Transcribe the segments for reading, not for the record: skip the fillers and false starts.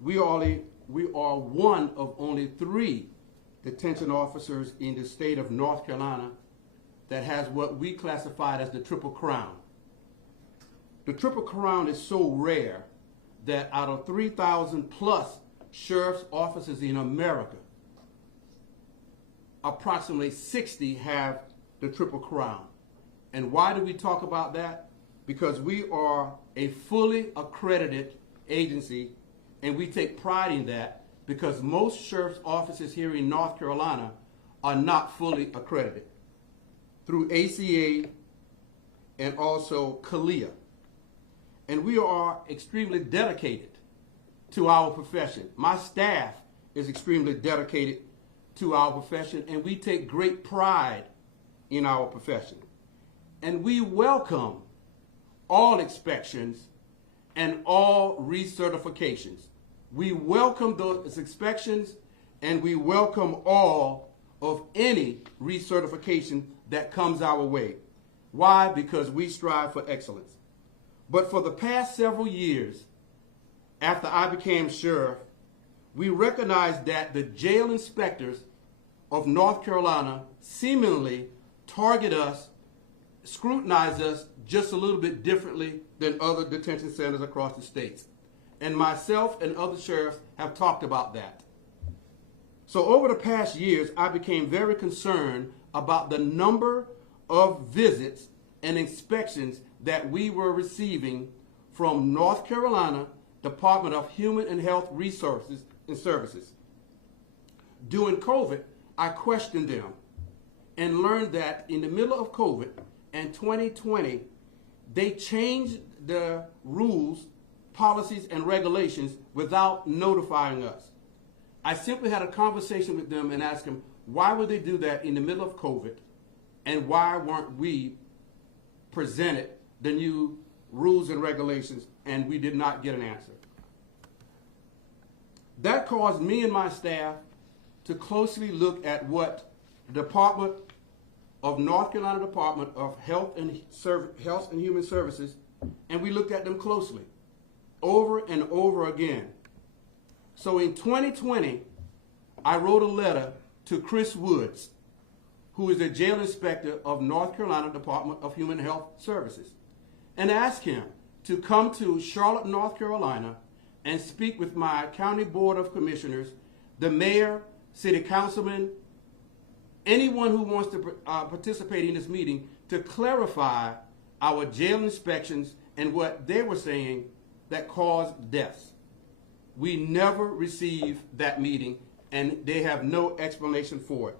we are one of only 3 detention officers in the state of North Carolina that has what we classified as the Triple Crown. The Triple Crown is so rare that out of 3,000 plus sheriff's officers in America, approximately 60 have the Triple Crown. And why do we talk about that? Because we are a fully accredited agency, and we take pride in that because most sheriff's offices here in North Carolina are not fully accredited through ACA and also CALEA. And we are extremely dedicated to our profession. My staff is extremely dedicated to our profession, and we take great pride in our profession. And we welcome all inspections and all recertifications. We welcome those inspections, and we welcome all of any recertification that comes our way. Why? Because we strive for excellence. But for the past several years, after I became sheriff, we recognized that the jail inspectors of North Carolina seemingly target us, scrutinize us just a little bit differently than other detention centers across the states. And myself and other sheriffs have talked about that. So over the past years, I became very concerned about the number of visits and inspections that we were receiving from North Carolina Department of Human and Health Resources and Services. During COVID, I questioned them and learned that in the middle of COVID and 2020, they changed the rules, policies, and regulations without notifying us. I simply had a conversation with them and asked them, why would they do that in the middle of COVID, and why weren't we presented the new rules and regulations? And we did not get an answer. That caused me and my staff to closely look at what the Department of North Carolina Department of Health and Human Services, and we looked at them closely over and over again. So in 2020, I wrote a letter to Chris Woods, who is the jail inspector of North Carolina Department of Human Health Services, and asked him to come to Charlotte, North Carolina, and speak with my county board of commissioners, the mayor, city councilman, anyone who wants to participate in this meeting, to clarify our jail inspections and what they were saying that caused deaths. We never received that meeting, and they have no explanation for it.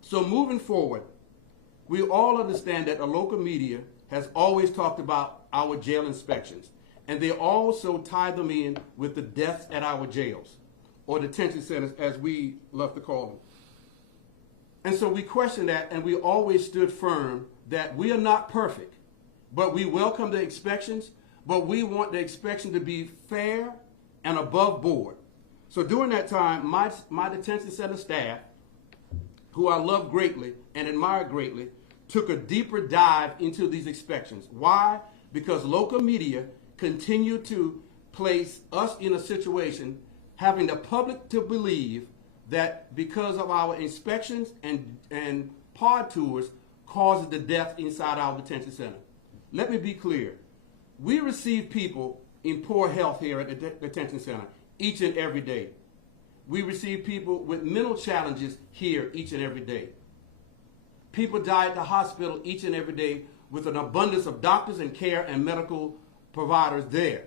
So moving forward, we all understand that the local media has always talked about our jail inspections, and they also tie them in with the deaths at our jails, or detention centers as we love to call them. And so we question that, and we always stood firm that we are not perfect, but we welcome the inspections, but we want the inspection to be fair and above board. So during that time, my detention center staff, who I love greatly and admire greatly, took a deeper dive into these inspections. Why? Because local media continue to place us in a situation having the public to believe that because of our inspections and pod tours causes the death inside our detention center. Let me be clear. We receive people in poor health here at the detention center each and every day. We receive people with mental challenges here each and every day. People die at the hospital each and every day with an abundance of doctors and care and medical providers there.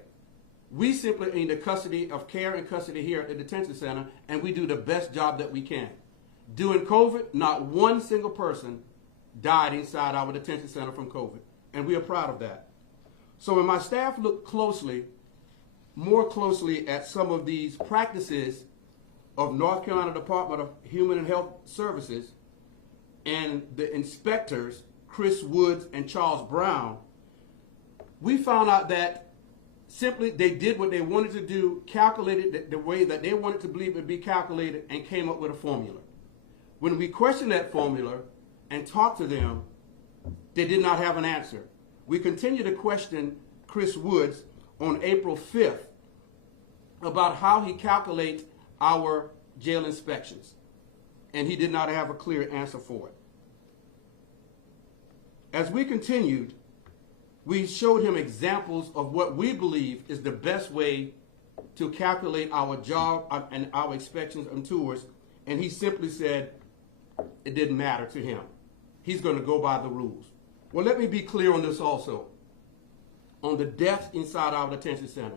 We simply are in the custody of care and custody here at the detention center, and we do the best job that we can. During COVID, not one single person died inside our detention center from COVID, and we are proud of that. So when my staff looked more closely at some of these practices of North Carolina Department of Human and Health Services and the inspectors, Chris Woods and Charles Brown, we found out that simply they did what they wanted to do, calculated the way that they wanted to believe it would be calculated, and came up with a formula. When we questioned that formula and talked to them, they did not have an answer. We continue to question Chris Woods on April 5th about how he calculates our jail inspections, and he did not have a clear answer for it. As we continued, we showed him examples of what we believe is the best way to calculate our job and our inspections and tours, and he simply said it didn't matter to him. He's going to go by the rules. Well, let me be clear on this also. On the deaths inside our detention center,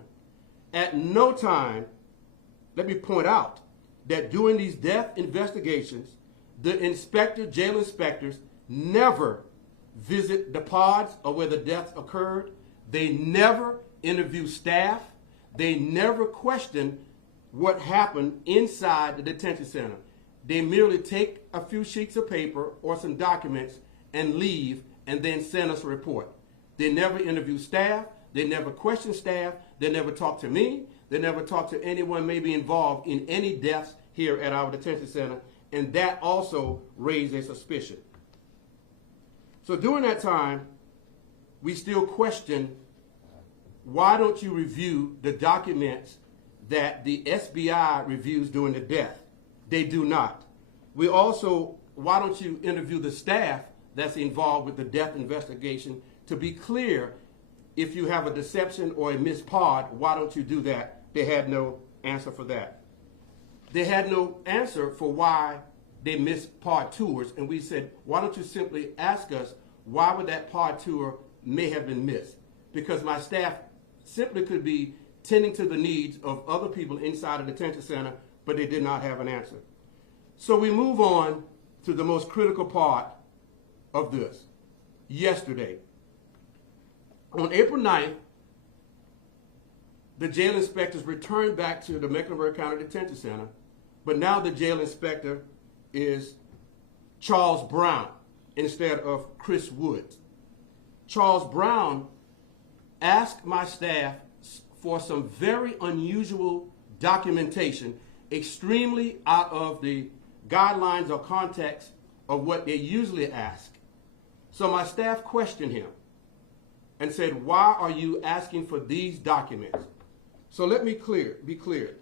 at no time, let me point out that during these death investigations, the jail inspectors never visit the pods or where the deaths occurred. They never interview staff. They never question what happened inside the detention center. They merely take a few sheets of paper or some documents and leave and then send us a report. They never interview staff. They never question staff. They never talk to me. They never talk to anyone maybe involved in any deaths here at our detention center. And that also raised a suspicion. So during that time, we still question, why don't you review the documents that the SBI reviews during the death? They do not. We also, why don't you interview the staff that's involved with the death investigation to be clear if you have a deception or a missed pod, why don't you do that? They had no answer for that. They had no answer for why they missed pod tours, and we said, why don't you simply ask us why would that pod tour may have been missed? Because my staff simply could be tending to the needs of other people inside the detention center, but they did not have an answer. So we move on to the most critical part of this. Yesterday, on April 9th, the jail inspectors returned back to the Mecklenburg County Detention Center, but now the jail inspector is Charles Brown instead of Chris Woods. Charles Brown asked my staff for some very unusual documentation, extremely out of the guidelines or context of what they usually ask. So my staff questioned him and said, why are you asking for these documents? So let me be clear.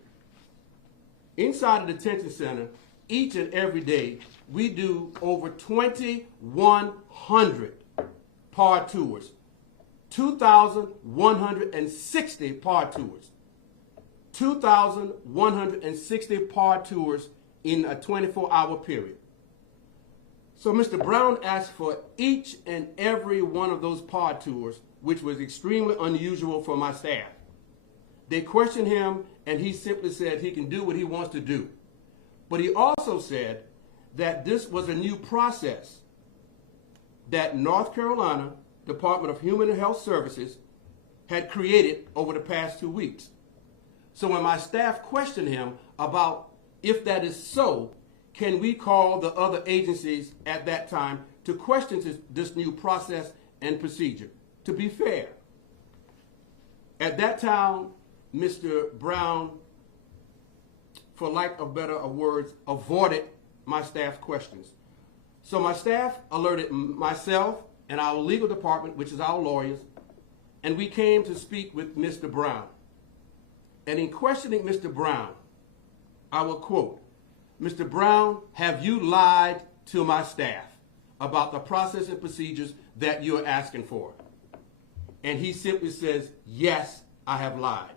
Inside the detention center, each and every day, we do over 2,100 pod tours, 2,160 pod tours, 2,160 pod tours in a 24-hour period. So Mr. Brown asked for each and every one of those pod tours, which was extremely unusual for my staff. They questioned him, and he simply said he can do what he wants to do. But he also said that this was a new process that North Carolina Department of Human and Health Services had created over the past 2 weeks. So when my staff questioned him about if that is so, can we call the other agencies at that time to question this new process and procedure? To be fair, at that time, Mr. Brown, for lack of better words, avoided my staff's questions. So my staff alerted myself and our legal department, which is our lawyers, and we came to speak with Mr. Brown. And in questioning Mr. Brown, I will quote, Mr. Brown, have you lied to my staff about the process and procedures that you're asking for? And he simply says, yes, I have lied.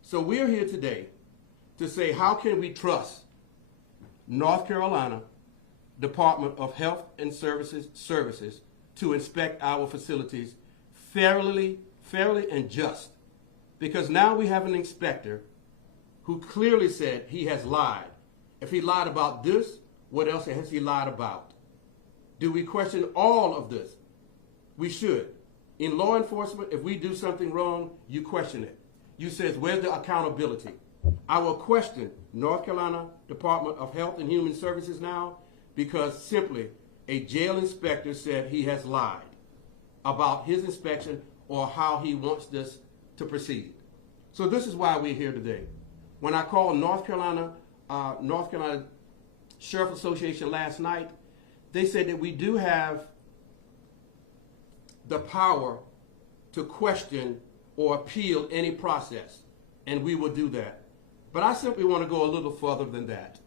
So we're here today to say, how can we trust North Carolina Department of Health and Services to inspect our facilities fairly and just? Because now we have an inspector who clearly said he has lied. If he lied about this, what else has he lied about? Do we question all of this? We should. In law enforcement, if we do something wrong, you question it. You says, where's the accountability? I will question North Carolina Department of Health and Human Services now because simply a jail inspector said he has lied about his inspection or how he wants this to proceed. So this is why we're here today. When I called North Carolina Sheriff Association last night, they said that we do have the power to question or appeal any process, and we will do that. But I simply want to go a little further than that.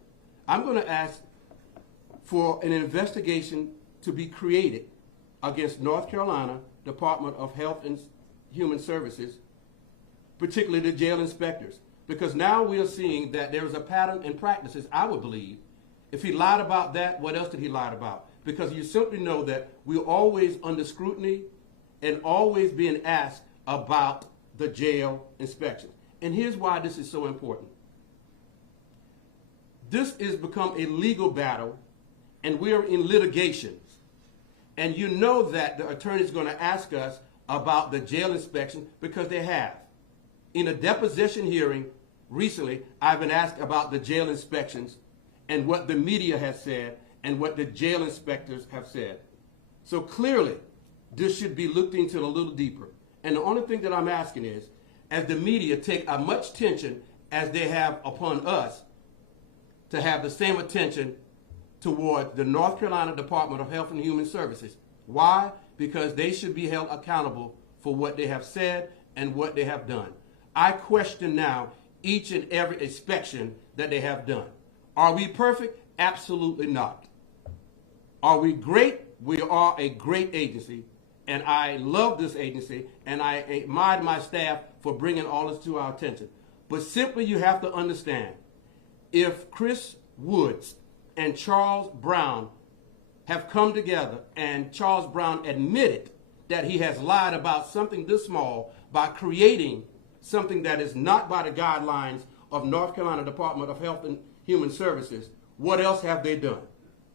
I'm going to ask for an investigation to be created against North Carolina Department of Health and Human Services, particularly the jail inspectors, because now we are seeing that there is a pattern in practices, I would believe. If he lied about that, what else did he lie about? Because you simply know that we're always under scrutiny and always being asked about the jail inspection. And here's why this is so important. This has become a legal battle, and we are in litigation. And you know that the attorney is going to ask us about the jail inspection because they have. In a deposition hearing recently, I've been asked about the jail inspections and what the media has said and what the jail inspectors have said. So clearly, this should be looked into a little deeper. And the only thing that I'm asking is, as the media take as much attention as they have upon us, to have the same attention toward the North Carolina Department of Health and Human Services. Why? Because they should be held accountable for what they have said and what they have done. I question now each and every inspection that they have done. Are we perfect? Absolutely not. Are we great? We are a great agency, and I love this agency, and I admire my staff for bringing all this to our attention. But simply you have to understand, if Chris Woods and Charles Brown have come together and Charles Brown admitted that he has lied about something this small by creating something that is not by the guidelines of North Carolina Department of Health and Human Services, what else have they done?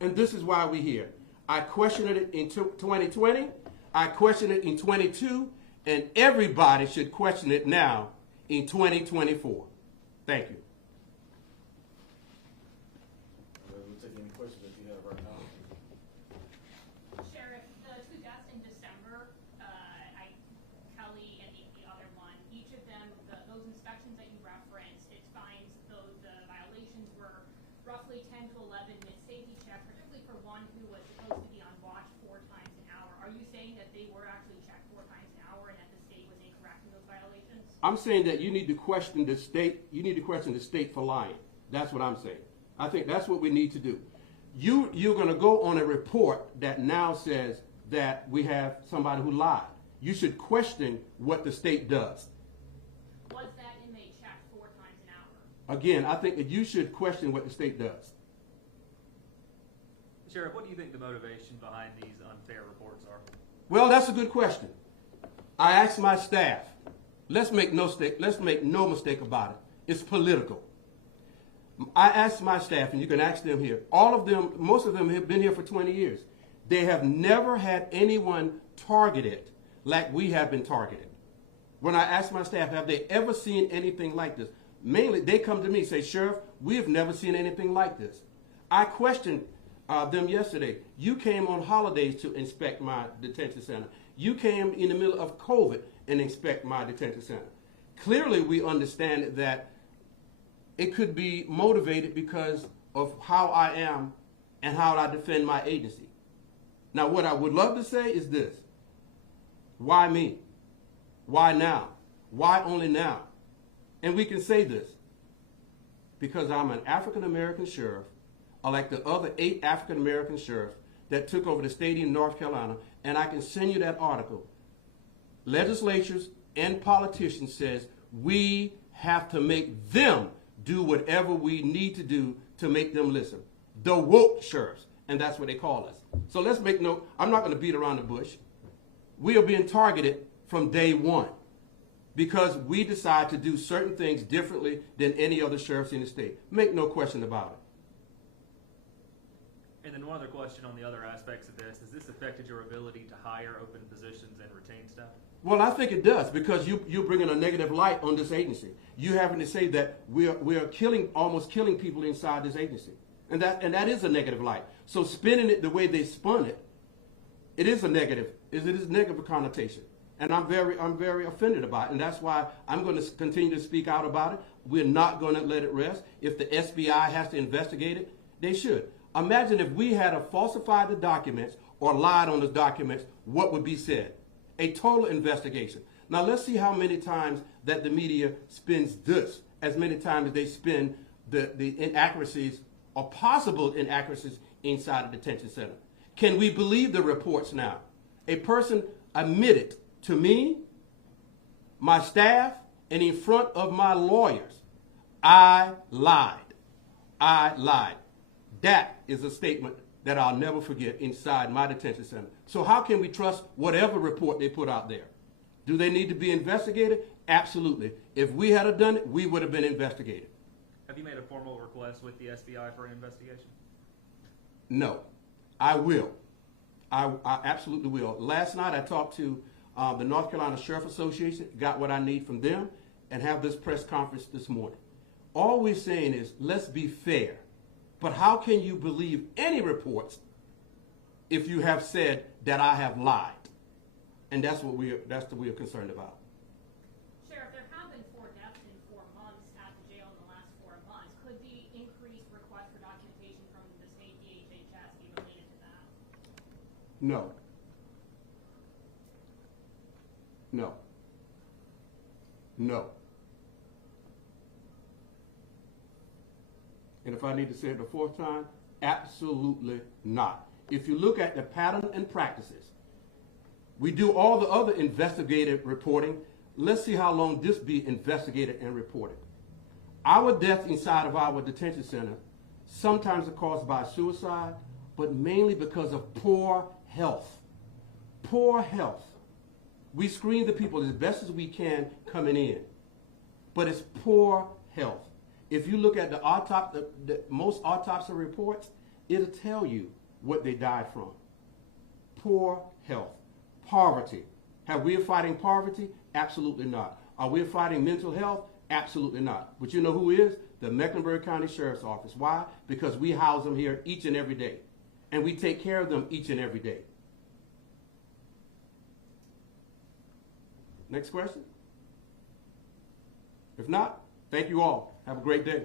And this is why we're here. I questioned it in 2020, I questioned it in 22, and everybody should question it now in 2024. Thank you. We'll take any questions that you have right now. Sheriff, the two deaths in December, Kelly and the other one, each of them, those inspections that you referenced, it finds the violations were roughly 10 to 11 mid-safety checks, particularly for one who was supposed to be on watch 4 times an hour. Are you saying that they were actually checked 4 times an hour and that the state was incorrect in those violations? I'm saying that you need to question the state. You need to question the state for lying. That's what I'm saying. I think that's what we need to do. You're going to go on a report that now says that we have somebody who lied. You should question what the state does. Was that inmate checked 4 times an hour? Again, I think that you should question what the state does. Sheriff, what do you think the motivation behind these unfair reports are? Well, that's a good question. I asked my staff. Let's make no mistake about it. It's political. I asked my staff, and you can ask them here. All of them, most of them have been here for 20 years. They have never had anyone targeted like we have been targeted. When I asked my staff, have they ever seen anything like this? Mainly, they come to me and say, Sheriff, we have never seen anything like this. I questioned them yesterday. You came on holidays to inspect my detention center. You came in the middle of COVID and inspect my detention center. Clearly, we understand that it could be motivated because of how I am and how I defend my agency. Now, what I would love to say is this. Why me? Why now? Why only now? And we can say this because I'm an African-American sheriff, like the other 8 African-American sheriffs that took over the state in North Carolina, and I can send you that article. Legislatures and politicians says we have to make them do whatever we need to do to make them listen. The woke sheriffs, and that's what they call us. So let's make no, I'm not going to beat around the bush. We are being targeted from day one because we decide to do certain things differently than any other sheriffs in the state. Make no question about it. And then one other question on the other aspects of this. Has this affected your ability to hire open positions and retain staff? Well, I think it does because you're bringing a negative light on this agency. You having to say that we are almost killing people inside this agency. And that is a negative light. So spinning it the way they spun it, it is a negative. It is negative connotation. And I'm very offended about it. And that's why I'm going to continue to speak out about it. We're not going to let it rest. If the FBI has to investigate it, they should. Imagine if we had falsified the documents or lied on the documents, what would be said? A total investigation. Now let's see how many times that the media spins this, as many times as they spin the inaccuracies or possible inaccuracies inside a detention center. Can we believe the reports now? A person admitted to me, my staff, and in front of my lawyers, I lied. I lied. That is a statement that I'll never forget inside my detention center. So how can we trust whatever report they put out there? Do they need to be investigated? Absolutely. If we had done it, we would have been investigated. Have you made a formal request with the SBI for an investigation? No, I will. I absolutely will. Last night I talked to the North Carolina Sheriff Association, got what I need from them, and have this press conference this morning. All we're saying is, let's be fair. But how can you believe any reports if you have said that I have lied? And that's what we are concerned about. Sheriff, there have been 4 deaths in 4 months at the jail in the last 4 months. Could the increased request for documentation from the state DHHS be related to that? No. No. No. And if I need to say it the 4th time, absolutely not. If you look at the pattern and practices, we do all the other investigative reporting. Let's see how long this be investigated and reported. Our deaths inside of our detention center sometimes are caused by suicide, but mainly because of poor health. Poor health. We screen the people as best as we can coming in, but it's poor health. If you look at the most autopsy reports, it'll tell you what they died from. Poor health. Poverty. Have we fighting poverty? Absolutely not. Are we fighting mental health? Absolutely not. But you know who is? The Mecklenburg County Sheriff's Office. Why? Because we house them here each and every day. And we take care of them each and every day. Next question? If not, thank you all. Have a great day.